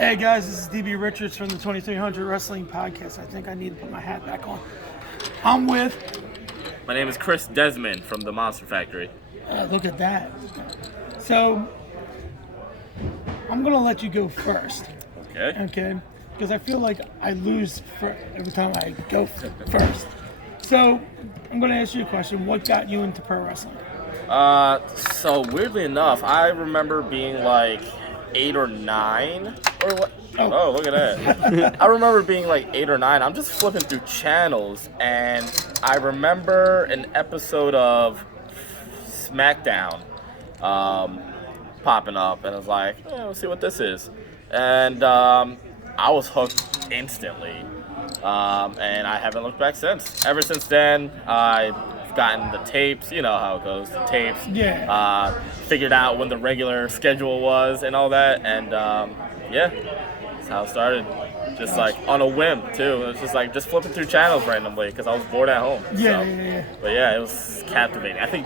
Hey guys, this is D.B Richards from the 2300 Wrestling Podcast. I think I need to put my hat back on. I'm with... My name is Chris Desmond from the Monster Factory. Look at that. So, I'm going to let you go first. Okay? Because I feel like I lose every time I go first. So, I'm going to ask you a question. What got you into pro wrestling? So weirdly enough, I remember being like 8 or 9 or what? Oh, look at that. I remember being like 8 or 9. I'm just flipping through channels and I remember an episode of SmackDown popping up and I was like, let's see what this is. And I was hooked instantly. And I haven't looked back since. Ever since then, I've gotten the tapes, you know how it goes, the tapes. Yeah. Figured out when the regular schedule was and all that, and yeah, that's how it started. Just like on a whim too. It was just like just flipping through channels randomly because I was bored at home. Yeah. But yeah, it was captivating.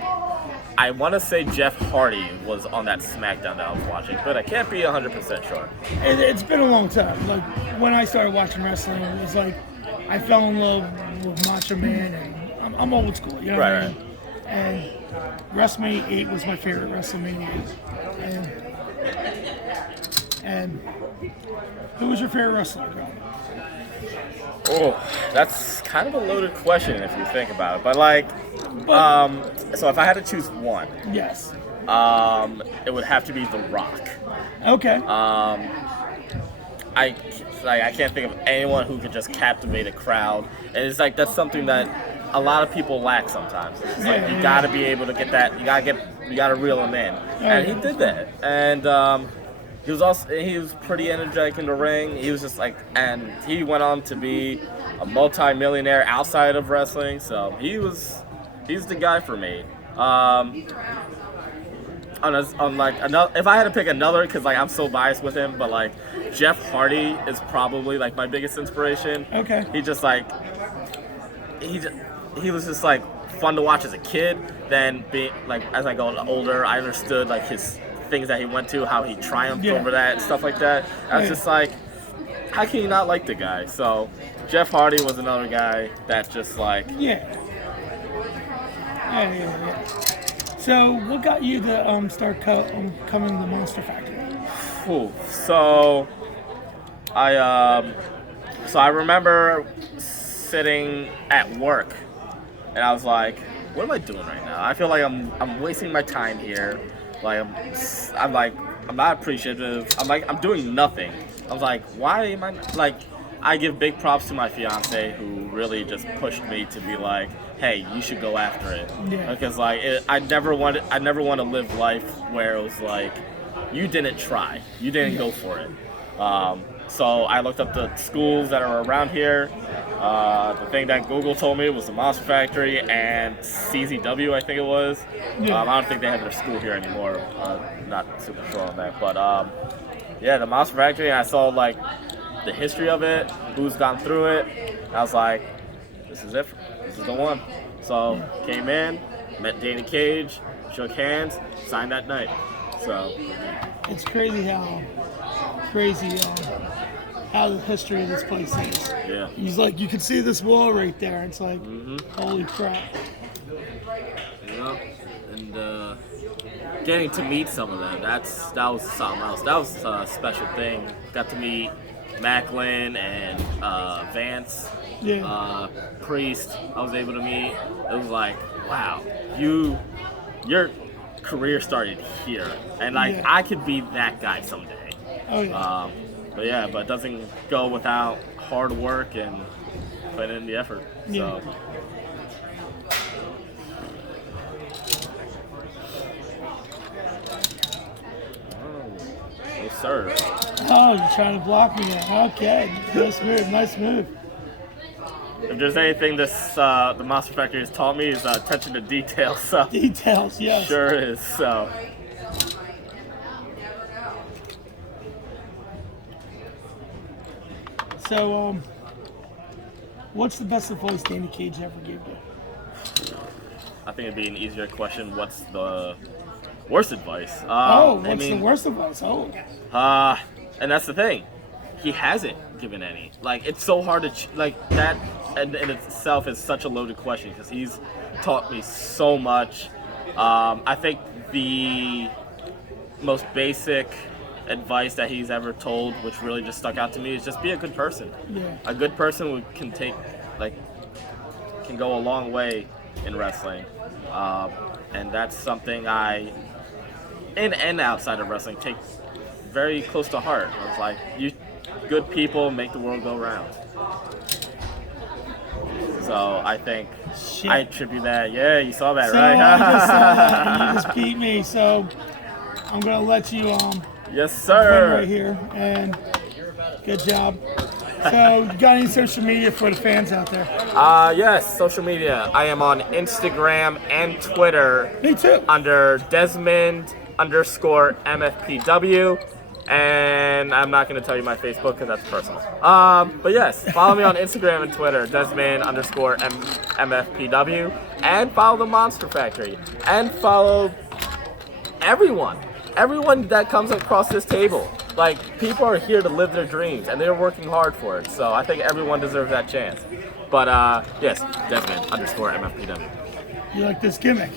I want to say Jeff Hardy was on that SmackDown that I was watching, but I can't be 100% sure. It's been a long time. Like when I started watching wrestling, it was like I fell in love with Macho Man, and I'm old school, you know what I mean? And WrestleMania 8 was my favorite WrestleMania. And who was your favorite wrestler, bro? Oh, that's kind of a loaded question if you think about it. But like, so if I had to choose one, yes, it would have to be The Rock. Okay. I can't think of anyone who could just captivate a crowd, and it's like that's something that a lot of people lack sometimes. It's like you gotta be able to get that. You gotta reel them in, and he did that. And he was pretty energetic in the ring. He was just like, and he went on to be a multi-millionaire outside of wrestling. So he's the guy for me. If I had to pick another, because like I'm so biased with him, but like Jeff Hardy is probably like my biggest inspiration. Okay. He was just like fun to watch as a kid. Then being like as I got older, I understood like his things that he went to, how he triumphed over that and stuff like that. I was just like, how can you not like the guy? So Jeff Hardy was another guy that just like Yeah. So what got you to start coming to the Monster Factory? So I remember sitting at work and I was like, what am I doing right now? I feel like I'm wasting my time here. Like I'm not appreciative. I'm doing nothing. I was like, why am I like? I give big props to my fiance who really just pushed me to be like, hey, you should go after it. Yeah. Because like I never want to live life where it was like you didn't try, you didn't go for it. So I looked up the schools that are around here. The thing that Google told me was the Monster Factory and CZW, I think it was. Yeah. I don't think they have their school here anymore. Not super sure on that. But yeah, the Monster Factory, I saw like the history of it, who's gone through it. I was like, this is it. This is the one. So came in, met Danny Cage, shook hands, signed that night. So it's crazy how the history of this place is. Yeah. He's like, you can see this wall right there. It's like, holy crap. Yeah. And getting to meet some of them, that was something else. That was a special thing. Got to meet Macklin and Vance, Priest. I was able to meet. It was like, wow, your career started here, and like I could be that guy someday. Oh yeah. But it doesn't go without hard work and putting in the effort. Yeah. So. Yes, sir. Oh, you're trying to block me now. Okay. Nice move. If there's anything the Monster Factory has taught me is attention to detail. So Details, yes. Sure is. So. So, what's the best advice Danny Cage ever gave you? I think it'd be an easier question. What's the worst advice? What's the worst advice? Oh. And that's the thing. he hasn't given any. Like, it's so hard to like that, and in itself is such a loaded question because he's taught me so much. I think the most basic advice that he's ever told, which really just stuck out to me, is just be a good person. Yeah. A good person can go a long way in wrestling, and that's something I, in and outside of wrestling, take very close to heart. It's like, good people make the world go round. So I think I attribute that. Yeah, you saw that, right? I just saw that, and you just beat me. So I'm gonna let you yes, sir. win right here, and good job. So, you got any social media for the fans out there? Yes, social media. I am on Instagram and Twitter. Me too. Under Desmond_MFPW. And I'm not going to tell you my Facebook because that's personal. But yes, follow me on Instagram and Twitter, Desmond_MFPW. And follow the Monster Factory. And follow everyone that comes across this table. Like, people are here to live their dreams, and they're working hard for it. So I think everyone deserves that chance. But yes, Desmond_MFPW. You like this gimmick?